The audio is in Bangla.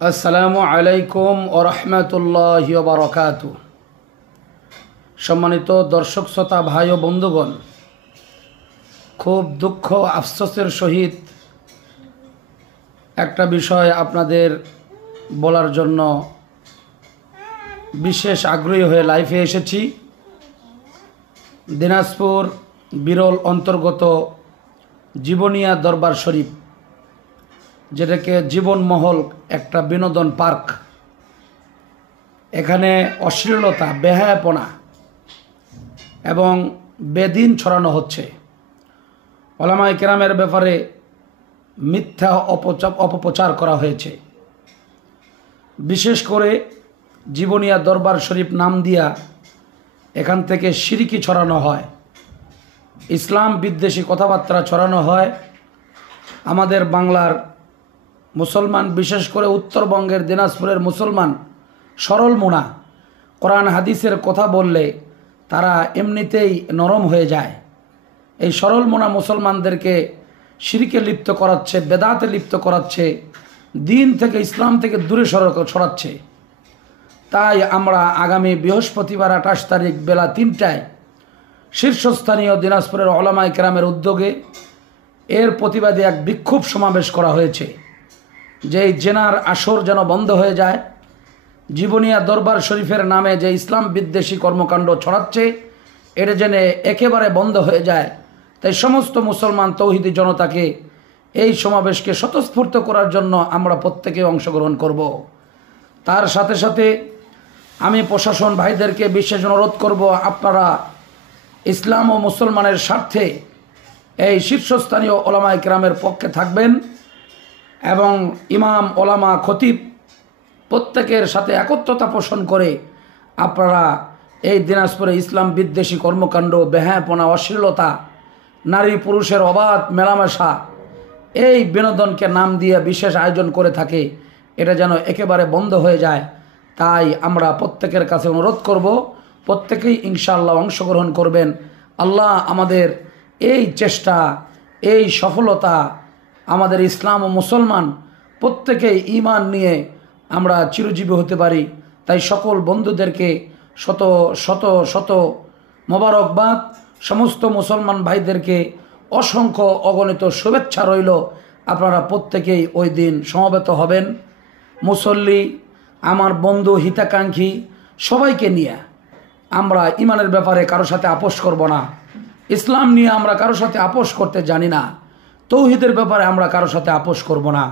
আসসালামু আলাইকুম ও রহমতুল্লাহি ওয়া বারাকাতুহু। সম্মানিত দর্শক শ্রোতা ভাই ও বন্ধুগণ, খুব দুঃখ আফসোসের সহিত একটা বিষয় আপনাদের বলার জন্য বিশেষ আগ্রহী হয়ে লাইভে এসেছি। দিনাজপুর বিরল অন্তর্গত জীবনিয়া দরবার শরীফ, যেটাকে জীবনমহল একটা বিনোদন পার্ক, এখানে অশ্লীলতা, বেহায়াপনা এবং বেদিন ছড়ানো হচ্ছে। ওলামায়ে কেরামের ব্যাপারে মিথ্যা অপপ্রচার করা হয়েছে। বিশেষ করে জীবনিয়া দরবার শরীফ নাম দিয়া এখান থেকে শিরকি ছড়ানো হয়, ইসলাম বিদ্বেষী কথাবার্তা ছড়ানো হয়। আমাদের বাংলার মুসলমান, বিশেষ করে উত্তরবঙ্গের দিনাজপুরের মুসলমান সরল মনা, কোরআন হাদিসের কথা বললে তারা এমনিতেই নরম হয়ে যায়। এই সরল মনা মুসলমানদেরকে শিরকে লিপ্ত করাচ্ছে, বেদাতে লিপ্ত করাচ্ছে, দিন থেকে, ইসলাম থেকে দূরে সরাচ্ছে। তাই আমরা আগামী বৃহস্পতিবার 28 তারিখ বেলা 3টায় শীর্ষস্থানীয় দিনাজপুরের ওলামায়ে কেরামের উদ্যোগে এর প্রতিবাদে এক বিক্ষোভ সমাবেশ করা হয়েছে, যে জেনার আসর যেন বন্ধ হয়ে যায়। জীবনিয়া দরবার শরীফের নামে যে ইসলাম বিদ্বেষী কর্মকাণ্ড ছড়াচ্ছে, এটা যেন একেবারে বন্ধ হয়ে যায়। তাই সমস্ত মুসলমান তৌহিদি জনতাকে এই সমাবেশকে স্বতঃস্ফূর্ত করার জন্য আমরা প্রত্যেকে অংশগ্রহণ করব। তার সাথে সাথে আমি প্রশাসন ভাইদেরকে বিশেষ অনুরোধ করব, আপনারা ইসলাম ও মুসলমানের স্বার্থে এই শীর্ষস্থানীয় ওলামায়ে কেরামের পক্ষে থাকবেন এবং ইমাম, ওলামা, খতিব প্রত্যেকের সাথে একত্রতা পোষণ করে আপনারা এই দিনাজপুরে ইসলাম বিদ্বেষী কর্মকাণ্ড, বেহায়াপনা, অশ্লীলতা, নারী পুরুষের অবাধ মেলামেশা, এই বিনোদনকে নাম দিয়ে বিশেষ আয়োজন করে থাকে, এটা যেন একেবারে বন্ধ হয়ে যায়। তাই আমরা প্রত্যেকের কাছে অনুরোধ করব, প্রত্যেকেই ইনশাআল্লাহ অংশগ্রহণ করবেন। আল্লাহ আমাদের এই চেষ্টা, এই সফলতা, আমাদের ইসলাম ও মুসলমান প্রত্যেকেই ঈমান নিয়ে আমরা চিরজীবী হতে পারি। তাই সকল বন্ধুদেরকে শত শত শত মোবারকবাদ, সমস্ত মুসলমান ভাইদেরকে অসংখ্য অগণিত শুভেচ্ছা রইল। আপনারা প্রত্যেকেই ওই দিন সমবেত হবেন। মুসল্লি, আমার বন্ধু, হিতাকাঙ্ক্ষী সবাইকে নিয়ে আমরা ঈমানের ব্যাপারে কারো সাথে আপোষ করব না। ইসলাম নিয়ে আমরা কারো সাথে আপোষ করতে জানি না। তৌহিদের ব্যাপারে আমরা কারো সাথে আপোষ করব না।